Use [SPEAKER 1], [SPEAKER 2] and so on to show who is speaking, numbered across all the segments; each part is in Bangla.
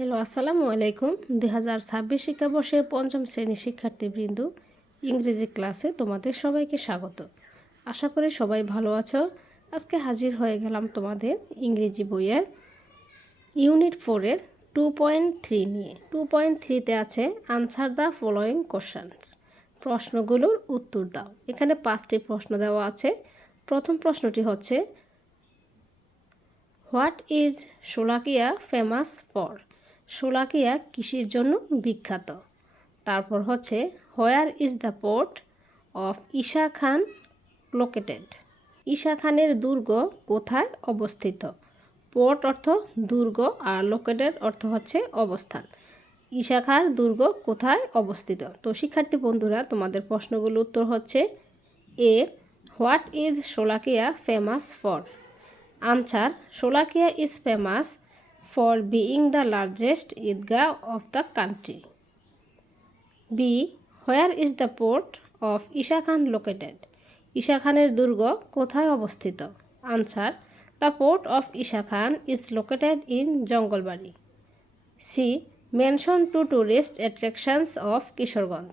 [SPEAKER 1] হ্যালো, আসসালামু আলাইকুম। দু হাজার ছাব্বিশ শিক্ষাবর্ষের পঞ্চম শ্রেণির শিক্ষার্থীবৃন্দ ইংরেজি ক্লাসে তোমাদের সবাইকে স্বাগত। আশা করি সবাই ভালো আছো। আজকে হাজির হয়ে গেলাম তোমাদের ইংরেজি বইয়ের ইউনিট ফোরের টু পয়েন্ট থ্রি নিয়ে। টু পয়েন্ট থ্রিতে আছে আনসার দ্য ফলোয়িং কোশ্চেন্স। প্রশ্নগুলোর উত্তর দাও। এখানে পাঁচটি প্রশ্ন দেওয়া আছে। প্রথম প্রশ্নটি হচ্ছে, what is Sholakia famous for? Sholakia কৃষির জন্য বিখ্যাত। তারপর হচ্ছে, where is the port of Isa Khan located. Isa খানের দুর্গ কোথায় অবস্থিত? পোর্ট অর্থ দুর্গ আর লোকেটেড অর্থ হচ্ছে অবস্থান। ঈশা খান দুর্গ কোথায় অবস্থিত? তো শিক্ষার্থী বন্ধুরা, তোমাদের প্রশ্নগুলোর উত্তর হচ্ছে A, what is Sholakia famous for? Answer, Sholakia is famous for being the largest Eidgah of the country B where is the port of Isa Khan located Isa খানের দুর্গ কোথায় অবস্থিত? Answer the port of Isa Khan is located in Jangalbari. C mention two tourist attractions of Kishoreganj.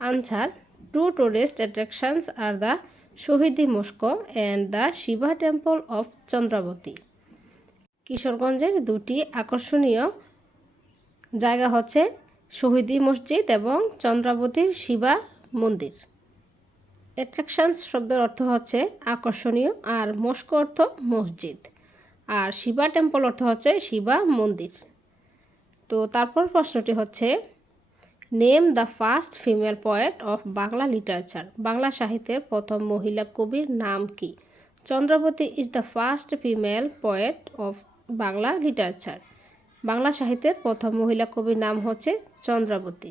[SPEAKER 1] Answer two tourist attractions are the Shahidi mosque and the Shiva temple of Chandrabati কিশোরগঞ্জের দুটি আকর্ষণীয় জায়গা হচ্ছে শহীদি মসজিদ এবং চন্দ্রাবতীর শিবা মন্দির। অ্যাট্রাকশনস শব্দের অর্থ হচ্ছে আকর্ষণীয় আর মস্কো অর্থ মসজিদ। আর শিবা টেম্পল অর্থ হচ্ছে শিবা মন্দির। তো তারপর প্রশ্নটি হচ্ছে name the first female poet of Bangla literature Bangla সাহিত্যের প্রথম মহিলা কবির নাম কি? Chandrabati is the first female poet of Bangla literature. Bangla সাহিত্যের প্রথম মহিলা কবির নাম হচ্ছে চন্দ্রাবতী।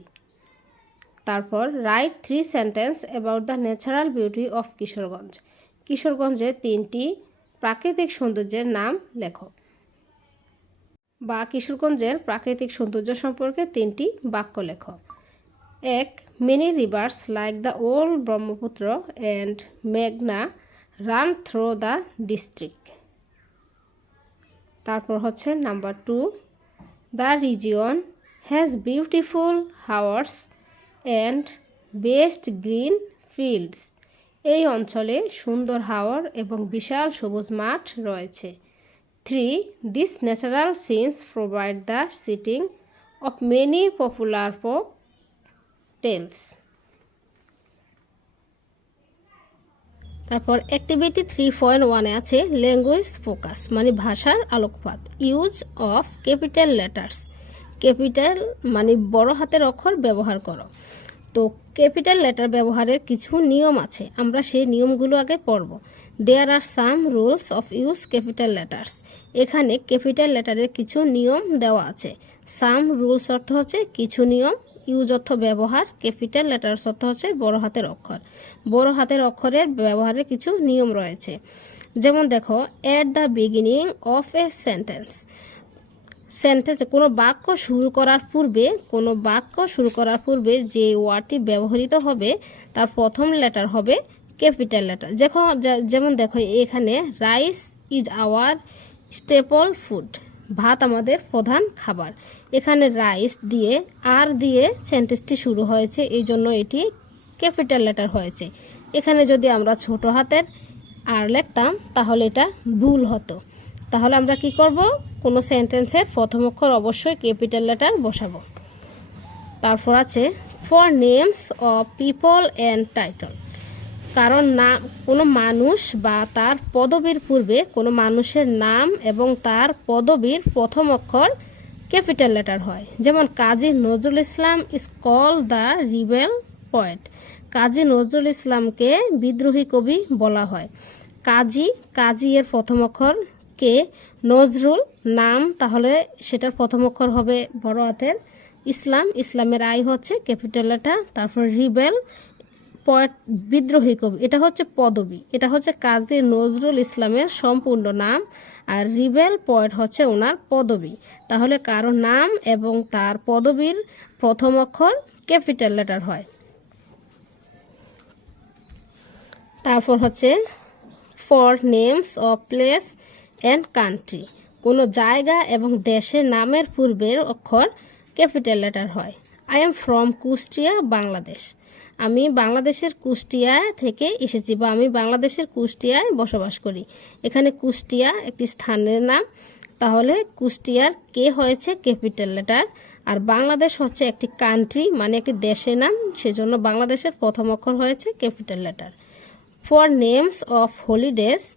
[SPEAKER 1] তারপর write three sentence about the natural beauty of Kishoreganj. কিশোরগঞ্জের তিনটি প্রাকৃতিক সৌন্দর্যের নাম লেখো। বা কিশোরগঞ্জের প্রাকৃতিক সৌন্দর্য সম্পর্কে তিনটি বাক্য লেখ। এক many rivers like the old Brahmaputra and মেঘনা রান থ্রো দ্য ডিস্ট্রিক্ট তারপর হচ্ছে number two, the region has beautiful flowers and vast green fields. এই অঞ্চলে সুন্দর হাওয়ার এবং বিশাল সবুজ মাঠ রয়েছে। Three, this natural scenes provide the setting of many popular folk tales. তারপর অ্যাক্টিভিটি থ্রি পয়েন্ট ওয়ানে আছে ল্যাঙ্গুয়েজ ফোকাস মানে ভাষার আলোকপাত use of capital letters capital মানে বড় হাতের অক্ষর ব্যবহার করো। তো ক্যাপিটাল লেটার ব্যবহারের কিছু নিয়ম আছে, আমরা সেই নিয়মগুলো আগে পড়ব। There are some rules of use capital letters এখানে ক্যাপিটাল লেটারের কিছু নিয়ম দেওয়া আছে। সাম রুলস অর্থ হচ্ছে কিছু নিয়ম ইউজ অর্থ ব্যবহার, ক্যাপিটাল, লেটার্স অর্থ হচ্ছে বড় হাতের অক্ষর। বড় হাতের অক্ষরের ব্যবহারের কিছু নিয়ম রয়েছে। যেমন দেখো at the beginning of a sentence sentence কোনো বাক্য শুরু করার পূর্বে, কোনো বাক্য শুরু করার পূর্বে যে ওয়ার্ডটি ব্যবহৃত হবে, তার প্রথম লেটার হবে ক্যাপিটাল লেটার। যেমন দেখো, এখানে rice is our staple food ভাত আমাদের প্রধান খাবার। এখানে রাইস দিয়ে, আর দিয়ে সেন্টেন্সটি শুরু হয়েছে, এই জন্য এটি ক্যাপিটাল লেটার হয়েছে। এখানে যদি আমরা ছোট হাতের আর লিখতাম, তাহলে এটা ভুল হতো। তাহলে আমরা কি করব? কোনো সেন্টেন্সের প্রথম অক্ষর অবশ্যই ক্যাপিটাল লেটার বসাবো। তারপর আছে for names of people and title কারণ না, কোনো মানুষ বা তার পদবীর পূর্বে কোনো মানুষের নাম এবং তার পদবীর প্রথম অক্ষর ক্যাপিটাল লেটার হয়। যেমন Kazi Nazrul Islam is call the rebel poet Kazi Nazrul ইসলামকে বিদ্রোহী কবি বলা হয়। কাজী কাজী এর প্রথম অক্ষর কে? নজরুল। নাম তাহলে সেটার প্রথম অক্ষর হবে বড় হাতের ইসলাম। ইসলামের আই হচ্ছে ক্যাপিটাল লেটার, তারপর রিবেল বিদ্রোহী কবি। এটা হচ্ছে পদবী। এটা হচ্ছে কাজী নজরুল ইসলামের সম্পূর্ণ নাম। আর রিবেল পয়েট হচ্ছে ওনার পদবী। তাহলে কারও নাম এবং তার পদবীর প্রথম অক্ষর ক্যাপিটাল লেটার হয়। তারপর হচ্ছে for names of place and country. কোনো জায়গা এবং দেশের নামের পূর্বের অক্ষর ক্যাপিটাল লেটার হয়। I am from Kushtia, Bangladesh. আমি বাংলাদেশের কুষ্টিয়া থেকে এসেছি বা আমি বাংলাদেশের কুষ্টিয়ায় বসবাস করি। এখানে কুষ্টিয়া একটি স্থানের নাম। তাহলে কুষ্টিয়ার কে হয়েছে ক্যাপিটাল লেটার? আর বাংলাদেশ হচ্ছে একটি কান্ট্রি মানে একটি দেশের নাম। সেজন্য বাংলাদেশের প্রথম অক্ষর হয়েছে capital letter. For names of holidays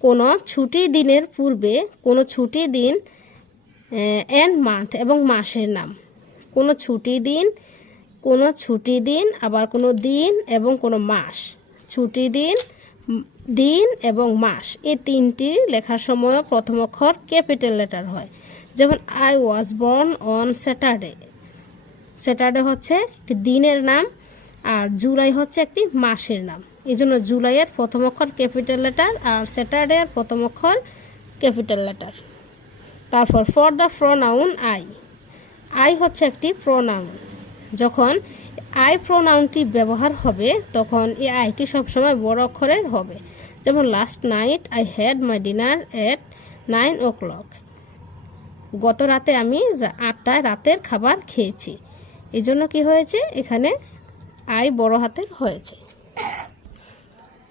[SPEAKER 1] কোনো ছুটি দিনের পূর্বে, কোনো ছুটি দিন অ্যান্ড মান্থ এবং মাসের নাম। কোনো ছুটি দিন কোনো ছুটি দিন, আবার কোনো দিন এবং কোনো মাস। ছুটি দিন দিন এবং মাস। এই তিনটি লেখার সময় প্রথম অক্ষর ক্যাপিটাল লেটার হয়। যেমন I was born on Saturday Saturday হচ্ছে একটি দিনের নাম, আর জুলাই হচ্ছে একটি মাসের নাম। এই জন্য জুলাইয়ের প্রথম অক্ষর ক্যাপিটাল লেটার, আর স্যাটারডে এর প্রথম অক্ষর ক্যাপিটাল লেটার। তারপর for the pronoun I I হচ্ছে একটি প্রোনাউন যখন আই প্রোনাউনটি ব্যবহার হবে, তখন এই আইটি সবসময় বড় অক্ষরের হবে। যেমন last night I had my dinner at nine o'clock গত রাতে আমি আটটায় রাতের খাবার খেয়েছি। এই জন্য কী হয়েছে? এখানে আই বড় হাতের হয়েছে।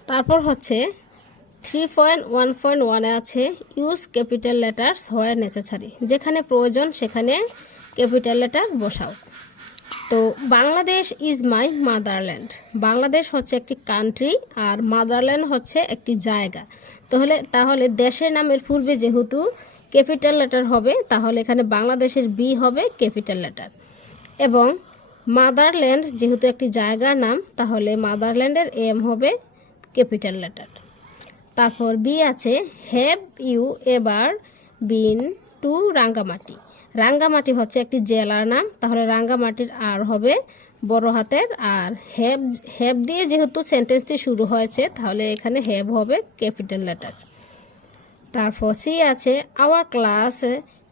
[SPEAKER 1] তারপর হচ্ছে থ্রি পয়েন্ট ওয়ান পয়েন্ট ওয়ানে আছে ইউজ ক্যাপিটাল লেটার্স হয় নেচেসারি যেখানে প্রয়োজন, সেখানে ক্যাপিটাল লেটার বসাও। তো Bangladesh is my motherland Bangladesh হচ্ছে একটি কান্ট্রি আর মাদারল্যান্ড হচ্ছে একটি জায়গা। তাহলে তাহলে দেশের নামের পূর্বে যেহেতু ক্যাপিটাল লেটার হবে, তাহলে এখানে বাংলাদেশের বি হবে ক্যাপিটাল লেটার এবং মাদারল্যান্ড যেহেতু একটি জায়গার নাম, তাহলে মাদারল্যান্ডের এম হবে ক্যাপিটাল লেটার তারপর বি আছে have you ever been to Rangamati Rangamati হচ্ছে একটি জেলার নাম। তাহলে রাঙ্গামাটির আর হবে বড় হাতের আর হ্যাভ হ্যাভ দিয়ে যেহেতু সেন্টেন্সটি শুরু হয়েছে, তাহলে এখানে হ্যাভ হবে ক্যাপিটাল লেটার। তারপর সি আছে our class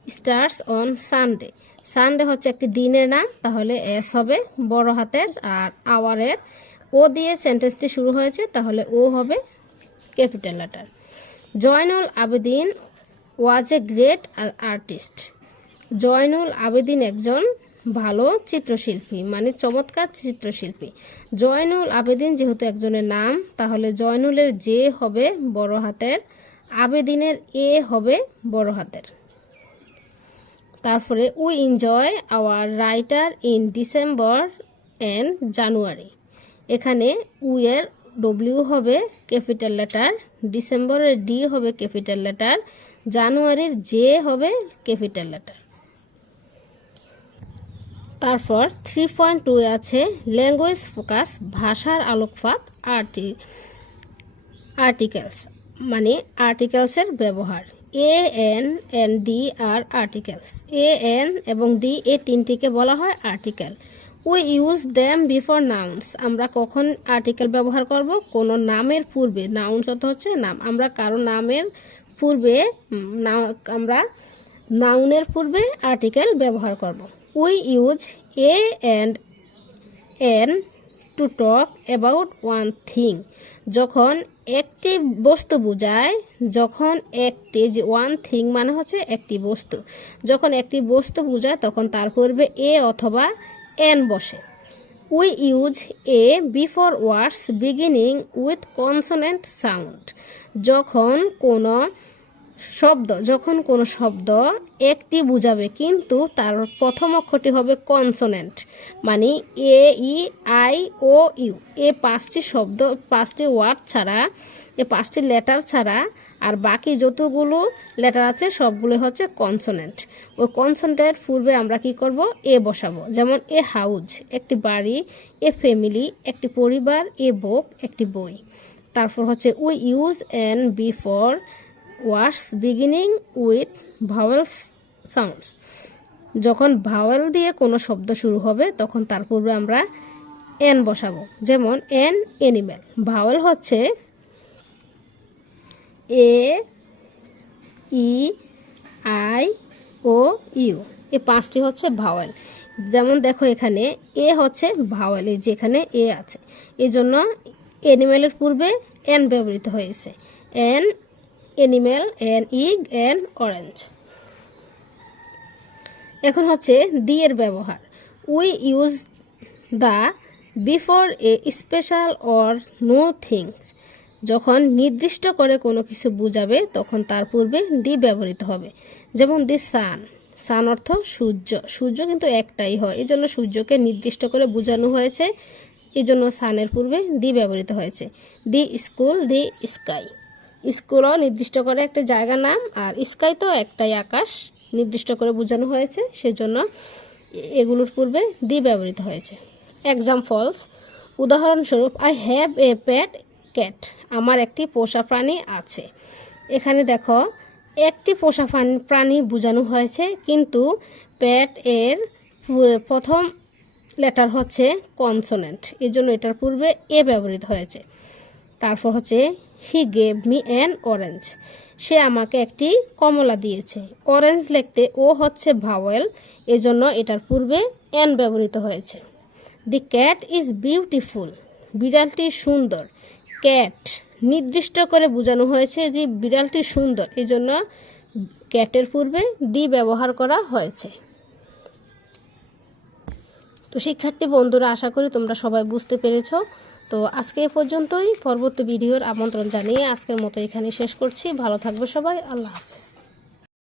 [SPEAKER 1] starts on Sunday Sunday হচ্ছে একটি দিনের নাম, তাহলে এস হবে বড় হাতের আর আওয়ারের ও দিয়ে সেন্টেন্সটি শুরু হয়েছে, তাহলে ও হবে capital letter. Zainul Abedin was a great artist Zainul Abedin একজন ভালো চিত্রশিল্পী মানে চমৎকার চিত্রশিল্পী। জয়নুল আবেদিন যেহেতু একজনের নাম, তাহলে জয়নুলের যে হবে বড় হাতের, আবেদিনের এ হবে বড় হাতের। তারপরে we enjoy our writer in December and January. এখানে উইয়ের ডব্লিউ হবে ক্যাপিটাল লেটার, ডিসেম্বরের ডি হবে ক্যাপিটাল লেটার, জানুয়ারির জে হবে ক্যাপিটাল লেটার। তারপর থ্রি পয়েন্ট টু আছে ল্যাঙ্গুয়েজ ফোকাস ভাষার আলোকপাত আর্টি আর্টিকেলস মানে আর্টিকেলসের ব্যবহার। A an and the are articles a an এবং ডি এ তিনটিকে বলা হয় article we use them before nouns আমরা কখন আর্টিকেল ব্যবহার করব? কোনো নামের পূর্বে। নাউন্স অর্থ হচ্ছে নাম। আমরা কারও নামের পূর্বে না- আমরা নাউনের পূর্বে আর্টিকেল ব্যবহার করব। We use a and an to talk about one thing যখন একটি বস্তু বোঝায়, যখন একটি যে ওয়ান থিং মানে হচ্ছে একটি বস্তু। যখন একটি বস্তু বোঝায়, তখন তার পূর্বে এ অথবা এন বসে। We use a before words beginning with consonant sound যখন কোনো শব্দ, যখন কোনো শব্দ একটি বুঝাবে, কিন্তু তার প্রথম অক্ষরটি হবে কনসোনেন্ট মানে A, E, I, O, U. এ পাঁচটি শব্দ, পাঁচটি ওয়ার্ড ছাড়া, এ পাঁচটি লেটার ছাড়া, আর বাকি যতগুলো লেটার আছে সবগুলো হচ্ছে কনসোনেন্ট ওই কনসোনেন্টের পূর্বে আমরা কি করব? এ বসাবো। যেমন এ হাউজ একটি বাড়ি, এ ফ্যামিলি একটি পরিবার, এ বুক একটি বই। তারপর হচ্ছে we use an before words beginning with vowels sounds. যখন ভাওয়েল দিয়ে কোনো শব্দ শুরু হবে, তখন তার পূর্বে আমরা এন বসাবো। যেমন এন এনিম্যাল। ভাওয়েল হচ্ছে A, E, I, O, you. এই পাঁচটি হচ্ছে ভাওয়েল। যেমন দেখো এখানে, এ হচ্ছে ভাওয়েল। এই যেখানে এ আছে। এই জন্য এনিম্যালের পূর্বে এন ব্যবহৃত হয়েছে। An animal an egg an orange এখন হচ্ছে দি এর ব্যবহার। We use the before a special or known things যখন নির্দিষ্ট করে কোনো কিছু বোঝাবে, তখন তার পূর্বে দি ব্যবহৃত হবে। যেমন দি সান সান অর্থ সূর্য। সূর্য কিন্তু একটাই হয় এই জন্য সূর্যকে নির্দিষ্ট করে বোঝানো হয়েছে। এই জন্য সানের পূর্বে দি ব্যবহৃত হয়েছে। দি স্কুল দি স্কাই স্কুলও নির্দিষ্ট করে একটা জায়গা নাম আর স্কাই তো একটাই আকাশ, নির্দিষ্ট করে বোঝানো হয়েছে, সেজন্য এগুলোর পূর্বে দি ব্যবহৃত হয়েছে। এক্সাম্পলস উদাহরণস্বরূপ I have a pet cat আমার একটি পোষা প্রাণী আছে। এখানে দেখো, একটি পোষা প্রাণী বোঝানো হয়েছে, কিন্তু প্যাট এর প্রথম লেটার হচ্ছে কনসোনেন্ট এই জন্য এটার পূর্বে এ ব্যবহৃত হয়েছে। তারপর হচ্ছে he gave me an orange সে আমাকে একটি কমলা দিয়েছে। অরেঞ্জ লিখতে ও হচ্ছে ভাওয়েল এজন্য এটার পূর্বে অ্যান ব্যবহৃত হয়েছে। দি ক্যাট ইজ বিউটিফুল বিড়ালটি সুন্দর। ক্যাট নির্দিষ্ট করে বোঝানো হয়েছে যে বিড়ালটি সুন্দর এই জন্য ক্যাটের পূর্বে দি ব্যবহার করা হয়েছে। তো শিক্ষার্থী বন্ধুরা, আশা করি তোমরা সবাই বুঝতে পেরেছ। তো আজকে এ পর্যন্তই। পরবর্তী ভিডিওর আমন্ত্রণ জানিয়ে আজকের মতো এখানে শেষ করছি। ভালো থাকবে সবাই। আল্লাহ হাফেজ।